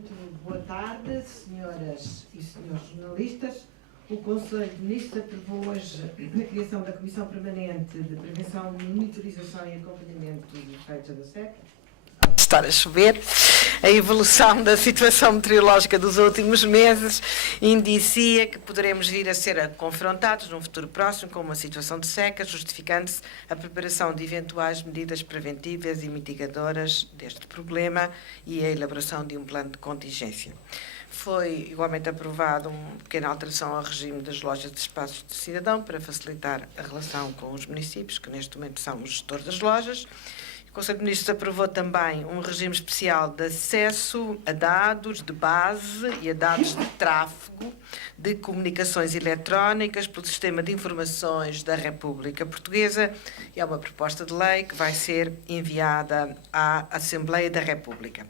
Muito boa tarde, senhoras e senhores jornalistas. O Conselho de Ministros aprovou hoje a criação da Comissão Permanente de Prevenção, Monitorização e Acompanhamento dos efeitos da seca. Estar a chover, a evolução da situação meteorológica dos últimos meses indicia que poderemos vir a ser confrontados num futuro próximo com uma situação de seca, justificando-se a preparação de eventuais medidas preventivas e mitigadoras deste problema e a elaboração de um plano de contingência. Foi igualmente aprovado uma pequena alteração ao regime das lojas de espaços de cidadão para facilitar a relação com os municípios, que neste momento são os gestores das lojas. O Conselho de Ministros aprovou também um regime especial de acesso a dados de base e a dados de tráfego de comunicações eletrónicas pelo Sistema de Informações da República Portuguesa, e é uma proposta de lei que vai ser enviada à Assembleia da República.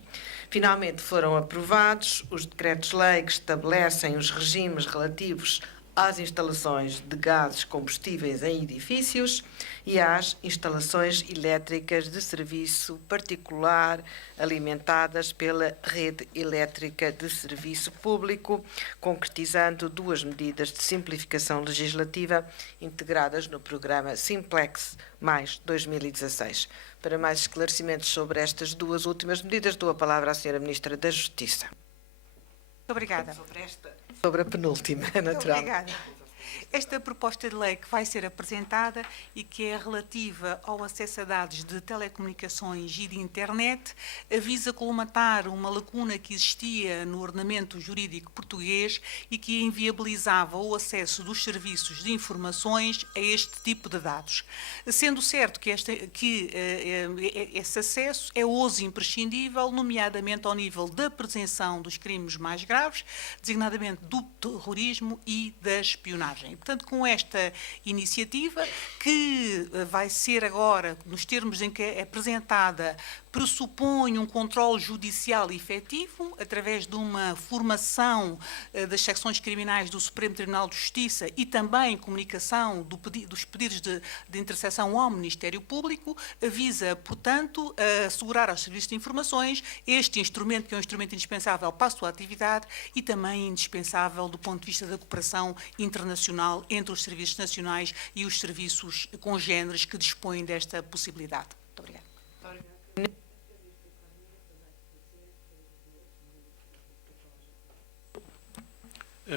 Finalmente foram aprovados os decretos-lei que estabelecem os regimes relativos às instalações de gases combustíveis em edifícios e às instalações elétricas de serviço particular alimentadas pela rede elétrica de serviço público, concretizando duas medidas de simplificação legislativa integradas no programa Simplex mais 2016. Para mais esclarecimentos sobre estas duas últimas medidas, dou a palavra à Sra. Ministra da Justiça. Muito obrigada. Sobre a penúltima, naturalmente. Obrigada. Esta proposta de lei que vai ser apresentada e que é relativa ao acesso a dados de telecomunicações e de internet, visa colmatar uma lacuna que existia no ordenamento jurídico português e que inviabilizava o acesso dos serviços de informações a este tipo de dados. Sendo certo que esse acesso é hoje imprescindível, nomeadamente ao nível da prevenção dos crimes mais graves, designadamente do terrorismo e da espionagem. Portanto, com esta iniciativa, que vai ser agora, nos termos em que é apresentada, pressupõe um controle judicial efetivo, através de uma formação das secções criminais do Supremo Tribunal de Justiça e também comunicação dos pedidos de interseção ao Ministério Público, visa, portanto, assegurar aos serviços de informações este instrumento, que é um instrumento indispensável para a sua atividade e também indispensável do ponto de vista da cooperação internacional entre os serviços nacionais e os serviços congêneres que dispõem desta possibilidade. Muito obrigada.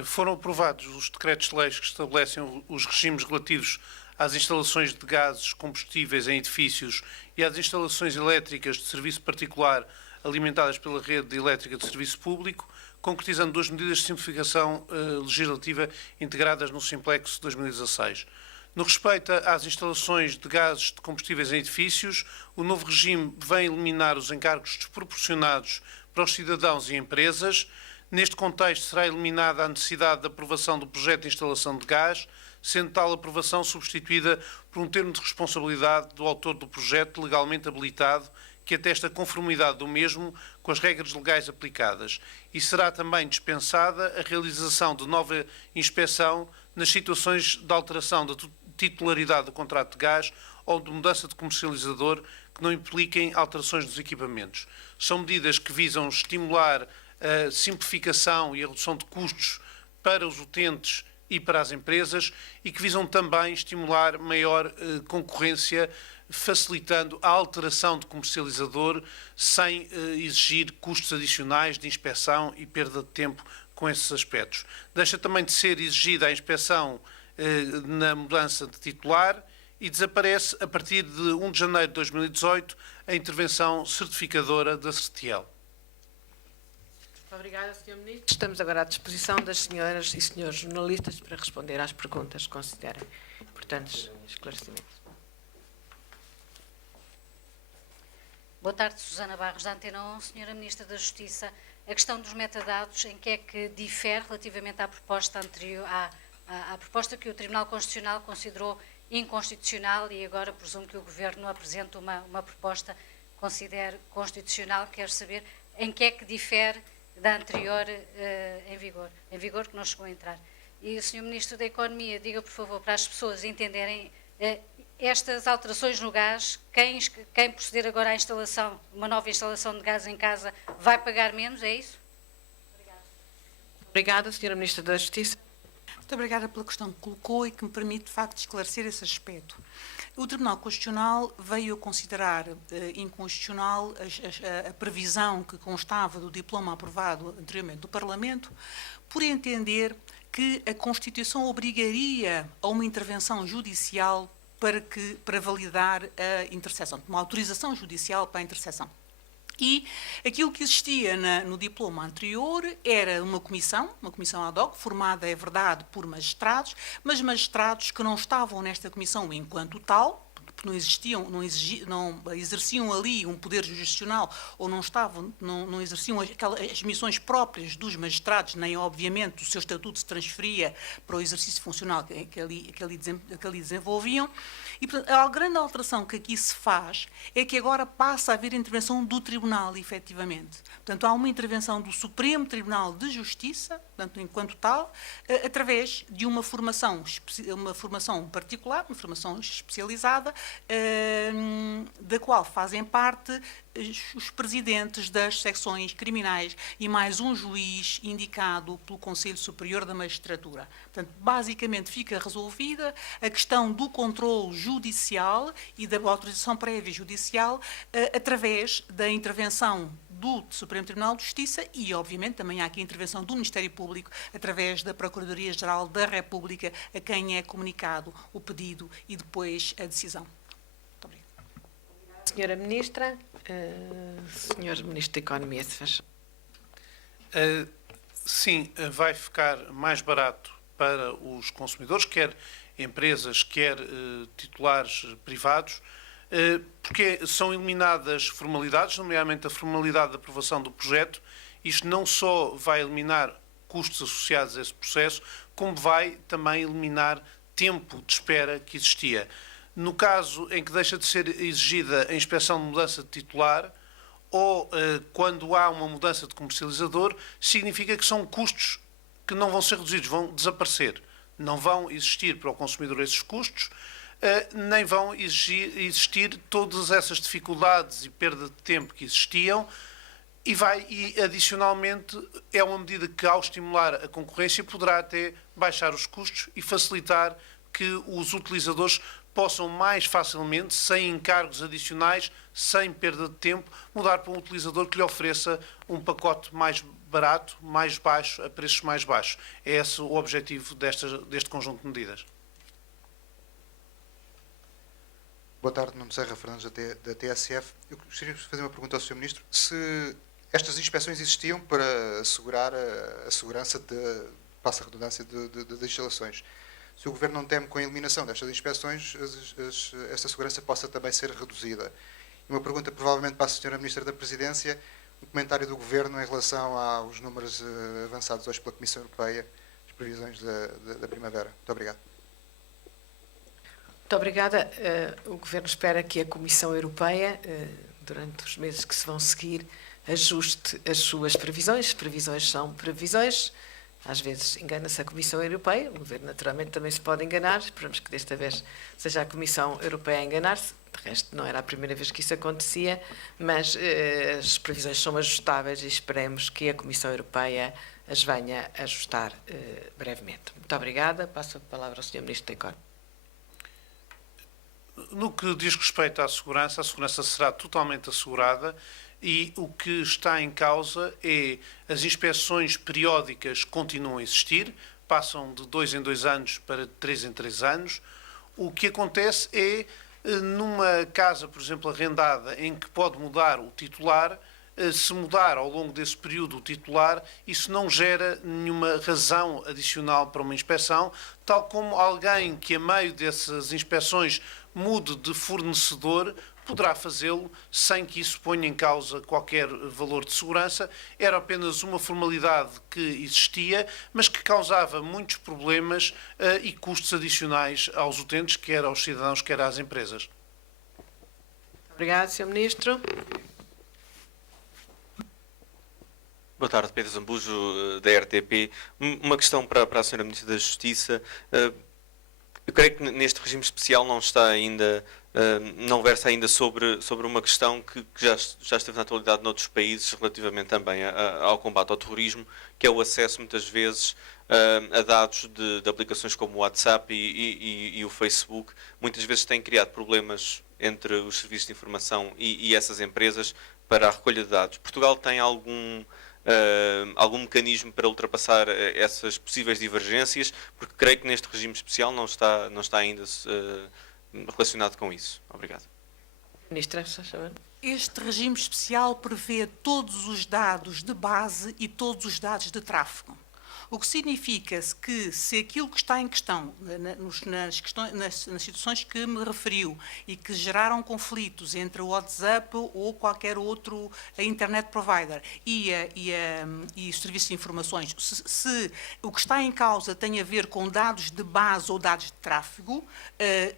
Foram aprovados os decretos-leis que estabelecem os regimes relativos às instalações de gases combustíveis em edifícios e às instalações elétricas de serviço particular alimentadas pela rede elétrica de serviço público, concretizando duas medidas de simplificação legislativa integradas no Simplex 2016. No que respeita às instalações de gases de combustíveis em edifícios, o novo regime vem eliminar os encargos desproporcionados para os cidadãos e empresas. Neste contexto, será eliminada a necessidade de aprovação do projeto de instalação de gás, sendo tal aprovação substituída por um termo de responsabilidade do autor do projeto legalmente habilitado, que atesta a conformidade do mesmo com as regras legais aplicadas, e será também dispensada a realização de nova inspeção nas situações de alteração da titularidade do contrato de gás ou de mudança de comercializador que não impliquem alterações dos equipamentos. São medidas que visam estimular a simplificação e a redução de custos para os utentes e para as empresas e que visam também estimular maior concorrência, facilitando a alteração de comercializador sem exigir custos adicionais de inspeção e perda de tempo com esses aspectos. Deixa também de ser exigida a inspeção na mudança de titular e desaparece, a partir de 1 de janeiro de 2018, a intervenção certificadora da CERTIEL. Obrigada, Sr. Ministro. Estamos agora à disposição das senhoras e senhores jornalistas para responder às perguntas que considerem importantes esclarecimentos. Boa tarde, Susana Barros, da Antena 1. Senhora Ministra da Justiça, a questão dos metadados, em que é que difere relativamente à proposta anterior, à proposta que o Tribunal Constitucional considerou inconstitucional e agora presumo que o Governo apresenta uma proposta que considere constitucional? Quero saber em que é que difere da anterior em vigor, que não chegou a entrar. E o Sr. Ministro da Economia, diga, por favor, para as pessoas entenderem estas alterações no gás, quem proceder agora à instalação, uma nova instalação de gás em casa, vai pagar menos, é isso? Obrigada, Sra. Ministra da Justiça. Muito obrigada pela questão que colocou e que me permite, de facto, esclarecer esse aspecto. O Tribunal Constitucional veio a considerar inconstitucional a previsão que constava do diploma aprovado anteriormente do Parlamento, por entender que a Constituição obrigaria a uma intervenção judicial para validar a interseção, uma autorização judicial para a interseção. E aquilo que existia no diploma anterior era uma comissão ad hoc, formada, é verdade, por magistrados, mas magistrados que não estavam nesta comissão enquanto tal, porque não exerciam ali um poder jurisdicional ou não exerciam as missões próprias dos magistrados, nem obviamente o seu estatuto se transferia para o exercício funcional que ali desenvolviam. E, portanto, a grande alteração que aqui se faz é que agora passa a haver intervenção do Tribunal, efetivamente. Portanto, há uma intervenção do Supremo Tribunal de Justiça, portanto, enquanto tal, através de uma formação particular, uma formação especializada, da qual fazem parte os presidentes das secções criminais e mais um juiz indicado pelo Conselho Superior da Magistratura. Portanto, basicamente fica resolvida a questão do controle judicial e da autorização prévia judicial através da intervenção do Supremo Tribunal de Justiça e, obviamente, também há aqui a intervenção do Ministério Público através da Procuradoria-Geral da República, a quem é comunicado o pedido e depois a decisão. Muito obrigada. Senhora Ministra, Senhor Ministro da Economia, se faz. Sim, vai ficar mais barato para os consumidores, quer empresas, quer titulares privados, porque são eliminadas formalidades, nomeadamente a formalidade de aprovação do projeto. Isto não só vai eliminar custos associados a esse processo, como vai também eliminar tempo de espera que existia. No caso em que deixa de ser exigida a inspeção de mudança de titular, ou quando há uma mudança de comercializador, significa que são custos que não vão ser reduzidos, vão desaparecer. Não vão existir para o consumidor esses custos, nem vão existir todas essas dificuldades e perda de tempo que existiam, e adicionalmente é uma medida que, ao estimular a concorrência, poderá até baixar os custos e facilitar que os utilizadores possam mais facilmente, sem encargos adicionais, sem perda de tempo, mudar para um utilizador que lhe ofereça um pacote mais barato, mais baixo, a preços mais baixos. É esse o objetivo deste conjunto de medidas. Boa tarde, Nuno Serra Fernandes, da TSF. Eu gostaria de fazer uma pergunta ao Sr. Ministro. Se estas inspeções existiam para assegurar a segurança passa a redundância, das instalações, se o Governo não teme com a eliminação destas inspeções, esta segurança possa também ser reduzida. E uma pergunta provavelmente para a Sra. Ministra da Presidência, um comentário do Governo em relação aos números avançados hoje pela Comissão Europeia, as previsões da primavera. Muito obrigado. Muito obrigada. O Governo espera que a Comissão Europeia, durante os meses que se vão seguir, ajuste as suas previsões. Previsões são previsões. Às vezes engana-se a Comissão Europeia, o Governo naturalmente também se pode enganar, esperamos que desta vez seja a Comissão Europeia a enganar-se, de resto não era a primeira vez que isso acontecia, mas as previsões são ajustáveis e esperemos que a Comissão Europeia as venha a ajustar brevemente. Muito obrigada, passo a palavra ao Sr. Ministro da Economia. No que diz respeito à segurança, a segurança será totalmente assegurada. E o que está em causa é as inspeções periódicas continuam a existir, passam de 2 em 2 anos para de 3 em 3 anos. O que acontece é, numa casa, por exemplo, arrendada, em que pode mudar o titular, se mudar ao longo desse período o titular, isso não gera nenhuma razão adicional para uma inspeção, tal como alguém que, a meio dessas inspeções, mude de fornecedor, poderá fazê-lo sem que isso ponha em causa qualquer valor de segurança. Era apenas uma formalidade que existia, mas que causava muitos problemas e custos adicionais aos utentes, quer aos cidadãos, quer às empresas. Obrigado, Sr. Ministro. Boa tarde, Pedro Zambujo, da RTP. Uma questão para a Sra. Ministra da Justiça. Eu creio que neste regime especial não está ainda, não versa ainda sobre uma questão que já esteve na atualidade noutros países relativamente também ao combate ao terrorismo, que é o acesso muitas vezes a dados de aplicações como o WhatsApp e o Facebook. Muitas vezes têm criado problemas entre os serviços de informação e essas empresas para a recolha de dados. Portugal tem algum mecanismo para ultrapassar essas possíveis divergências, porque creio que neste regime especial não está ainda relacionado com isso. Obrigado. Ministra, se faz favor. Este regime especial prevê todos os dados de base e todos os dados de tráfego. O que significa que se aquilo que está em questão, nas situações que me referiu e que geraram conflitos entre o WhatsApp ou qualquer outro internet provider e o serviço de informações, se o que está em causa tem a ver com dados de base ou dados de tráfego,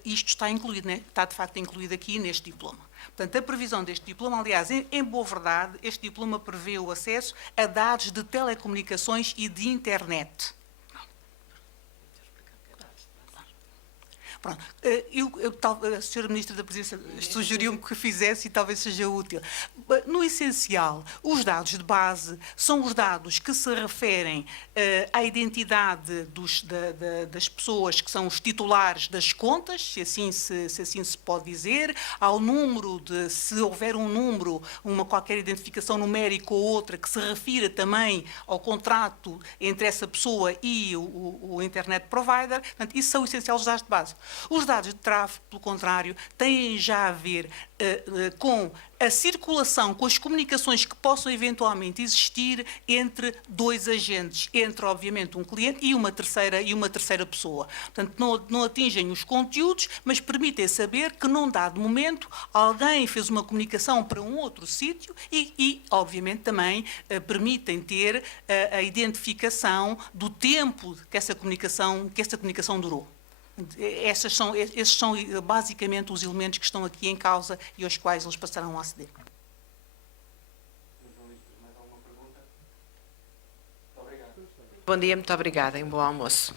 isto está incluído, está de facto incluído aqui neste diploma. Portanto, a previsão deste diploma, aliás, em boa verdade, este diploma prevê o acesso a dados de telecomunicações e de internet. Pronto. A Sra. Ministra da Presidência sugeriu-me que fizesse e talvez seja útil. No essencial, os dados de base são os dados que se referem à identidade das pessoas que são os titulares das contas, se assim se pode dizer, ao número se houver um número, qualquer identificação numérica ou outra que se refira também ao contrato entre essa pessoa e o internet provider. Portanto, isso são essenciais os dados de base. Os dados de tráfego, pelo contrário, têm já a ver com a circulação, com as comunicações que possam eventualmente existir entre dois agentes, entre, obviamente, um cliente e uma terceira pessoa. Portanto, não atingem os conteúdos, mas permitem saber que, num dado momento, alguém fez uma comunicação para um outro sítio e obviamente, também permitem ter a identificação do tempo que essa comunicação durou. Esses são basicamente os elementos que estão aqui em causa e aos quais eles passarão a aceder. Bom dia, muito obrigada e um bom almoço.